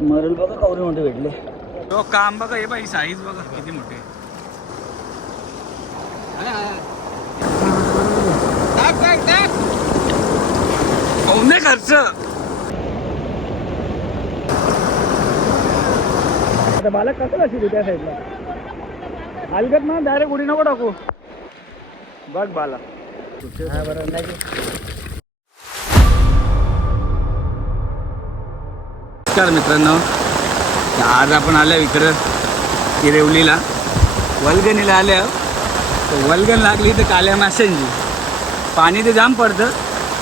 मरल बघा कवरे मोठे भेटले. तो काम बघा, हे बाई साईज बघा किती मोठे. पाहुणे खर्च. आता बालक कसं असेल त्या साईडला अलगत ना, डायरेक्ट उडी नको टाकू. बघ बाला बरं नाही. नमस्कार मित्रांनो, आज आपण आलो इकडं किरेवलीला वल्गणीला आल्या. तर वल्गण लागली तर काल्या माशांची. पाणी ते जाम पडतं,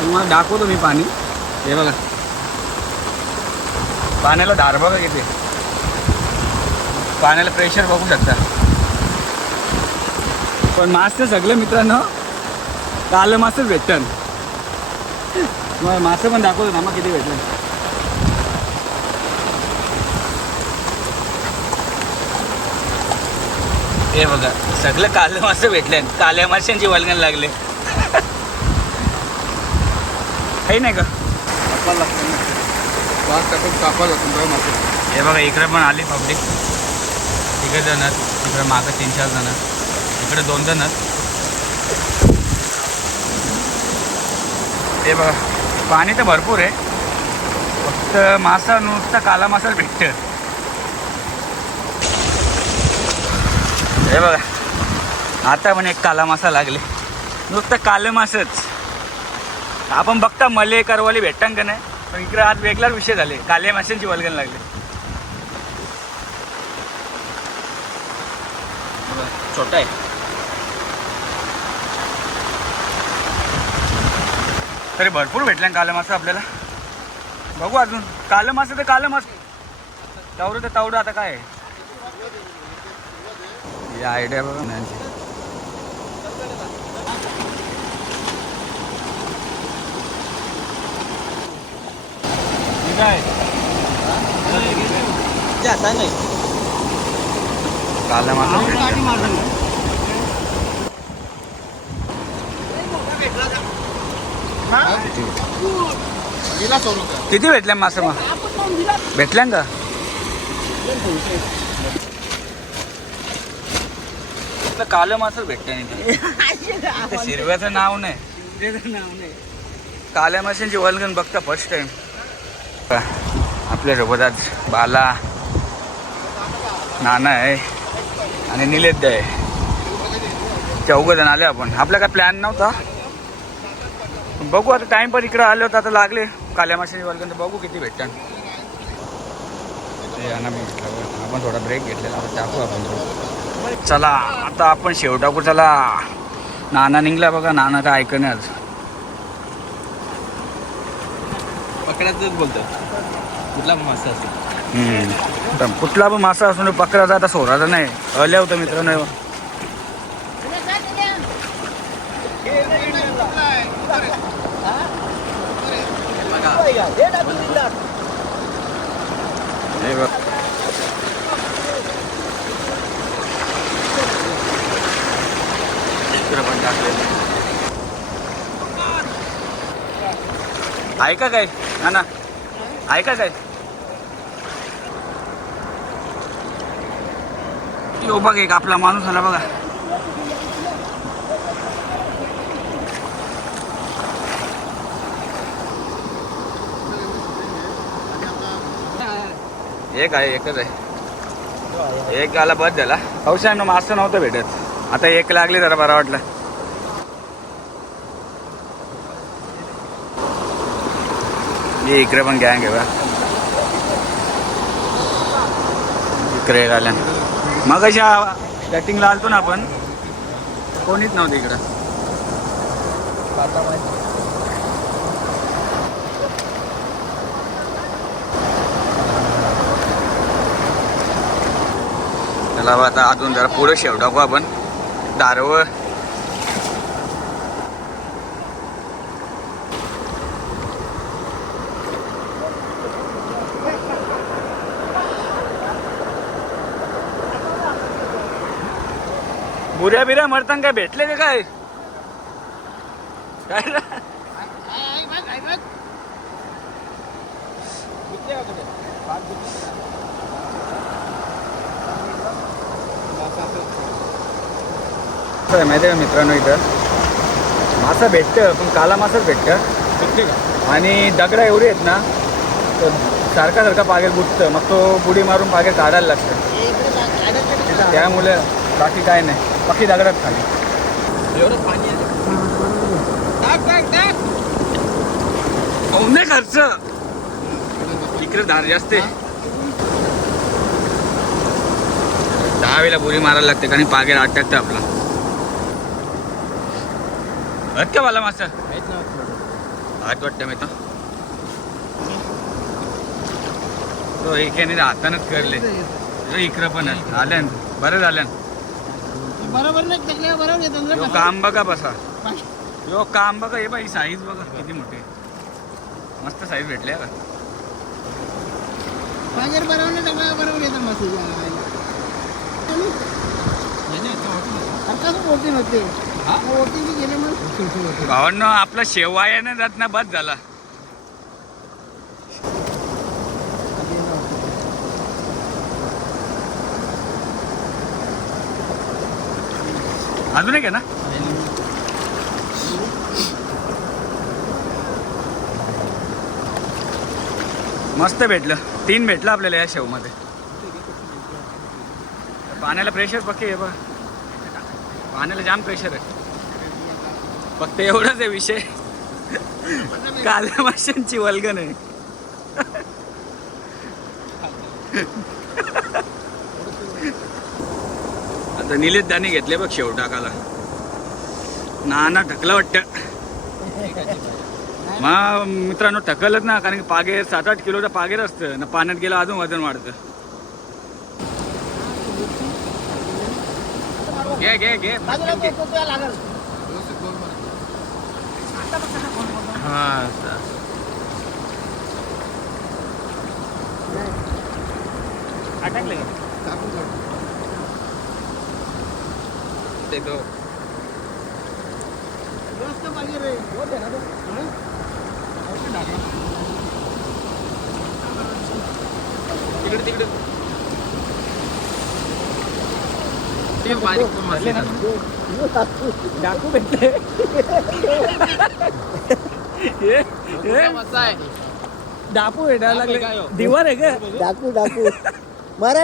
तुम्हाला दाखवतो मी पाणी. हे बघा पाण्याला धार बघा किती, पाण्याला प्रेशर बघू शकता. पण मास तर सगळं मित्रांनो कालं मासच भेटतं. मग मासं पण दाखवतो ना मग किती भेटलं. हे बघा सगळं कालं मासं भेटले, काल्या माशांची वल्गण लागले. हे नाही का हे बघा इकडे पण आली पब्लिक. तिकडे जण, इकडे मागं 3-4 जण, इकडे 2 जण. हे बघा पाणी तर भरपूर आहे, फक्त मासा नुसता काला मासाच भेटतं. हे बघा आता पण एक काला मासा लागले, नुसतं कालं मासच. आपण बघता मले करवाली भेटतं का नाही, पण इकडे आज वेगळाच विषय झाले, काल्या माशांची वल्गण लागले. छोटा आहे तरी भरपूर भेटल्या कालं मासा आपल्याला. बघू अजून कालं मासा तर कालं मास, तावडं तर तावडं. आता काय या आयडिया बघा यांची. काय काला मासा किती भेटल्या मासा मग भेटल्या का? कालं मासच भेटतं नाही. शिरव्याचं नाव नाही, काल्या माशांची वल्गण बघता फर्स्ट टाइम. आपल्यासोबत आज बाला, नाना आहे आणि निलेश आहे. 4 जण आले आपण. आपला काय प्लॅन नव्हता, बघू आता टाइम पण इकडे आले होतं. आता लागले काल्या माशांची वल्गण, तर बघू किती भेटतात. आपण थोडा ब्रेक घेतलेला, आता टाकू आपण. चला आता आपण शेव टाकू. चला नाना निघला बघा, नाना काय ऐकणे आज. पकड्याच बोलतात कुठला मासा असेल. कुठला पण मासा असून पकडायचा, आता सोडायचा नाही. आल्या होतं मित्रांनो. आहे का काय नाना, आहे का काय? यो बघ एक आपला माणूस आला बघा. एक आहे, एकच आहे. एक आला बस झाला. हौशानं मास्तर नव्हतं भेटत, आता एक लागली, जरा बरा वाटलं. ये इकडे पण गँग आहे बा. इकडे आल्या मग अशा कटिंगला आलतो ना आपण, कोणीच नव्हतं इकडं. त्याला आता अजून जरा पुढे शेव टाकू आपण. दारवळ बुऱ्या बिऱ्या मरताना काय भेटले का काय? कसं आहे माहिती आहे का मित्रांनो, इथं मासा भेटतं पण काला मासाच भेटतं आणि दगडा एवढी आहेत ना तर सारखा पागेर बुडतं, मग तो बुडी मारून पागेर काढायला लागतं. त्यामुळे बाकी काय नाही, बाकी दगडात खाली एवढं पाणी आहे. पाहुणे खर्च इकडे धार जास्त आहे. 10 वेळेला बुरी मारायला लागते कारण पागेर आत टाकतं आपला. का मला मासा हात वाटतं मी तो एकाने हातानच करले. इकडं पण आल्यान बरं झाल्यान. बरोबर नाही बरोबर यो काम बघा बसा, यो काम बघा. हे बाई साईज बघा किती मोठी, मस्त साईज भेटली का. पागेर बरोबर नाही बरोबर येतं मासे वोटिंग होते. वोटिंग गेले मग भावांनो आपला शेवायाने जात ना बस झाला. अजून एक आहे ना. मस्त भेटलं, 3 भेटलं आपल्याला या शेवमध्ये. पाण्याला प्रेशर पक्के आहे बघा, पाण्याला जाम प्रेशर आहे. फक्त एवढंच आहे विषय, काल्या माशांची वल्गन आहे. आता निलेश दाने घेतले बघ शेव टाकाला. नाना ठकलं वाटतं. मग मित्रांनो ठकलच ना, कारण की पागेर 7-8 किलोचा पागेर असतं ना, पाण्यात गेलं अजून वजन वाढतं. घे घे घे. लागल. अटकले जास्त पागेर आहे. तिकडे तिकडे ते बारीक पण मासे डाकू भेटले. मासा आहे. डाकू भेटायला लागले. दिवार आहे का. डाकू मरल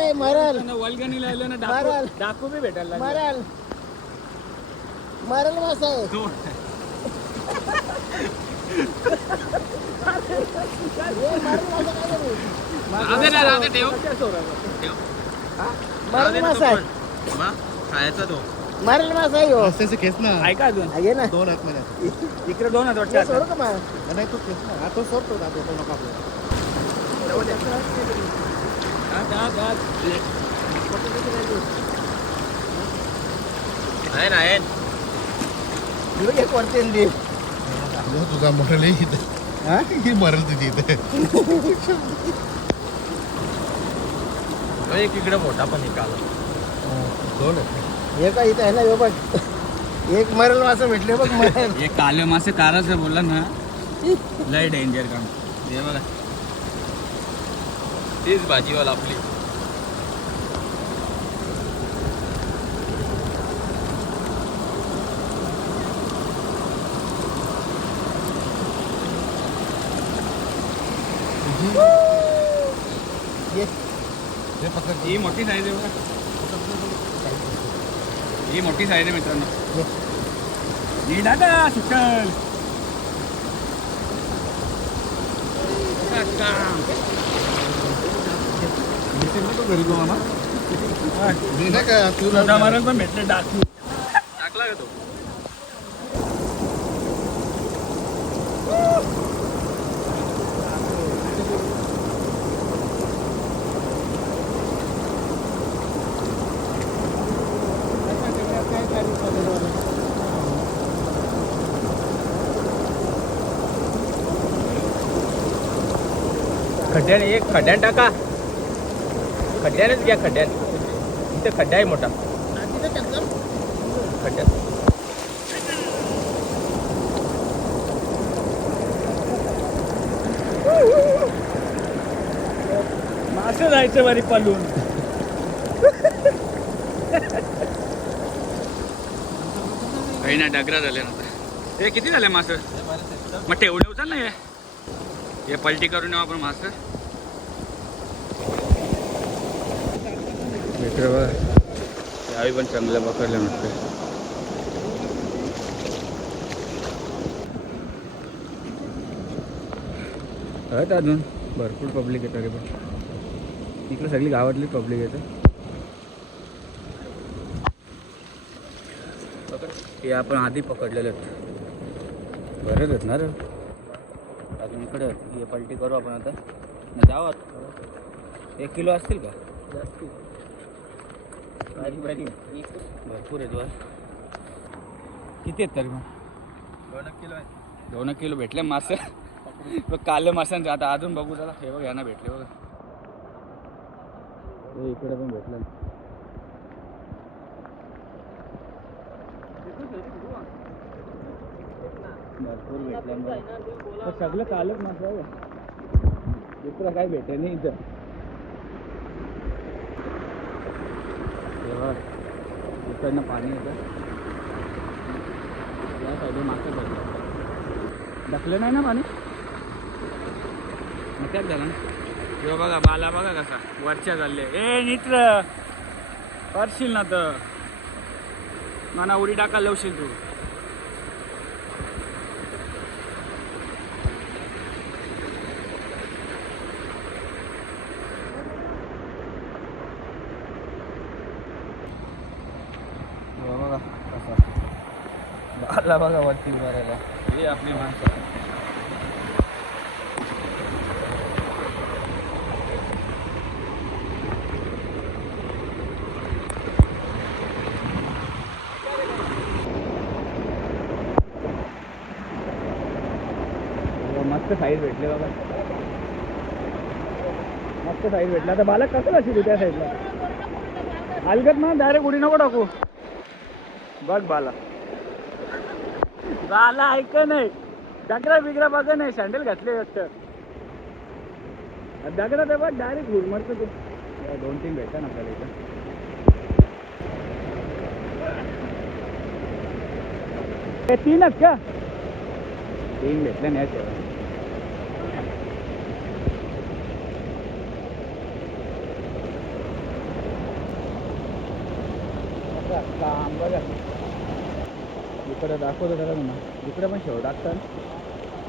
आहे मरल. वल्गनी लावलं ना माराल. डाकू बी भेटायला लागले. मरल मासा आहे. राहते ठेव मरल मासा आहे. खायचा तो मरल मासा आहे. रस्त्याचे केस ना ऐका अजून आहे ना 2 हात महिन्यात इकडे 2 सोडू वाटतं. का मग? नाही तो केस ना हा तो सोडतो ना तो नको आहे ना आहे. हे करते दे. आपलं तुझा मरल इथं ही मरल तुझी इथे एक इकडे मोठा पण निकाल. 2 आहेत. हे का इथं आहे ना हे बघ, एक मरल मासा भेटले बघ. मरल हे काले मासे काराचं बोलला ना, लय डेंजर काम. हे बघा तीच भाजीवाला आपली. हे पकड. ही मोठी साईज आहे बघा, ही मोठी साईज आहे मित्रांनो. ही दादा सुटल घरी जाऊ ना नाही का तुला मारायला पण भेटले. डाकू टाकला का तो. खड्ड्याने एक खड्ड्याने टाका. खड्ड्यानेच घ्या. खड्ड्याने इथे खड्डा आहे मोठा. खड्ड्यात कसं जायचं बरी पालून. काही ना डगरा झाले ना. हे किती झाले मास? मग तेवढे उचल ना हे पलटी करून येऊ आपण मास. मित्र बघा यावेळी पण चांगलं पकडलं नसतं. आहेत अजून भरपूर पब्लिक येतं रे. पण इकडे सगळी गावातली पब्लिक येतं. हे आपण आधी पकडलेले आहेत. बरेच आहेत ना रे अजून इकडे. हे पलटी करू आपण आता. जाऊ 1 किलो असतील का? भरपूर आहेत. किती आहेत तरी मग? 2 किलो आहे. 2 किलो भेटले मासे. काले माशांचे आता अजून बघू त्याला. हे बघ यांना भेटले बघा. हे इकडे पण भेटलं. भरपूर भेटलं. सगळं कालच मासे आहे. दुसरं काय भेटे नाही इथं. तेव्हा इकडनं पाणी येतं. या साईडला मासे भेटलं. ढकलं नाही ना पाणी. मग त्यात झालं ना. तेव्हा बघा बाला बघा कसा वरच्या चालले. ए मित्र करशील ना तर मला उडी टाकायला लावशील तू. बघा कसा बाला बघा वरती मारायला. हे आपली माणसं. मस्त साईज भेटले बाबा. मस्त साईज भेटला. आता बालक कसं असेल त्या साईडला अलगत ना. डायरेक्ट उडी नको टाकू. बघ बाला बाला ऐक नाही. दगडा बिगडा बघा नाही. सँडल घातले असतं. दगडा ते बघ डायरेक्ट घुरमरतं ते. 2-3 भेटता ना आपल्याला इथं. हे 3च का? 3 भेटले नाही तेव्हा. बघा इकडे दाखवतो त्याला म्हणा. इकडे पण शेव टाकतात.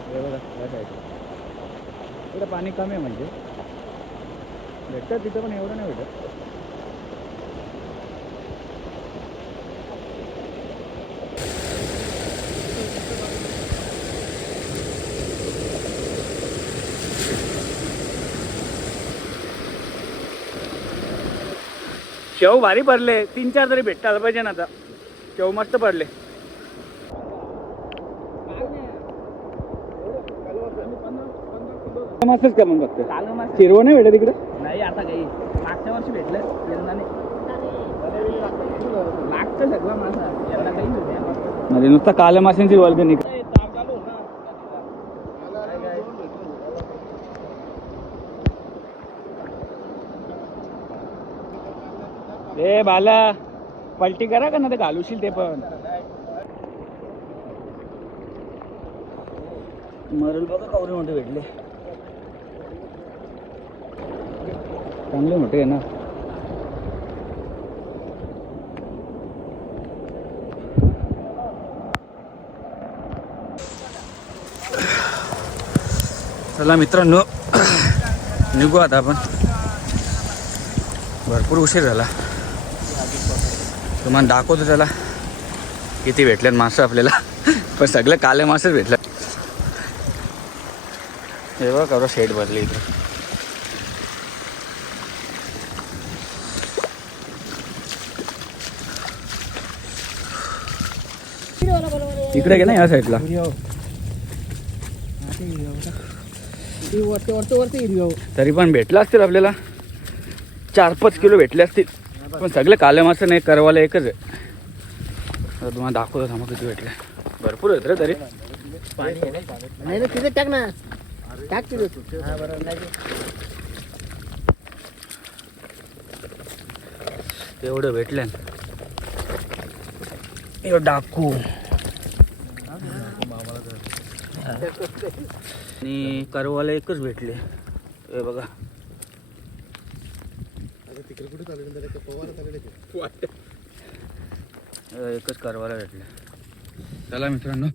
हे बघा या साईडला इकडे पाणी कमी आहे. म्हणजे भेटतात तिथं पण एवढं नाही भेटत. शेव भारी पडले. 3-4 तरी भेटतात पाहिजे ना. आता शेव मस्त पडले. मासच का मग फक्त चिरवं नाही भेटत तिकडे? नाही आता काही मागच्या वर्षी भेटलं. यंदा नाही. मागचं सगळं मासा यंदा काही नाही. म्हणजे नुसतं काल्या माशांची वर्गणी. ए बाला पलटी करा का ना ते घालूशील ते पण. मरल बघा कवरे मोठे भेटले. चांगले मोठे आहे ना. चला मित्रांनो निघू आता आपण. भरपूर उशीर झाला. तुम्हाला दाखवतो त्याला किती भेटल्यात मासे आपल्याला. पण सगळे काले मासेच भेटले. हे बघा कवरा शेड भरली इथे. इकडे गेला या साईडला. तरी पण भेटला असतील आपल्याला 4-5 किलो भेटले असतील. पण सगळे काले मासे नाही. करवाला एकच आहे. आता तुम्हाला दाखवतो थांबा किती भेटले. भरपूर आहेत रे तरी. नाही तिथे टाक ना. टाक तिथे. तेवढं भेटलं एवढं डाकू आणि करवाला एकच भेटले हे बघा. तिकडे कुठे चालले पवार चालले एकच करवाला भेटले. चला मित्रांनो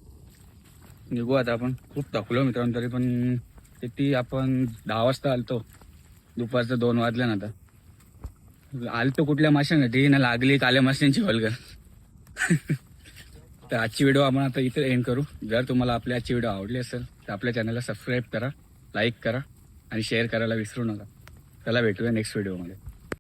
निघू आता आपण. खूप थकलो मित्रांनो, तरी पण किती आपण 10 वाजता आलतो, दुपारचं 2 वाजल्या ना. आता आलतो कुठल्या माशांसाठी ना लागली काल्या माशांची वल्गन. तर आजची व्हिडिओ आपण आता इथे एंड करू. जर तुम्हाला आपली आजची व्हिडिओ आवडली असेल तर आपल्या चॅनलला सबस्क्राईब करा, लाईक करा आणि शेअर करायला विसरू नका. चला भेटूया नेक्स्ट व्हिडिओमध्ये.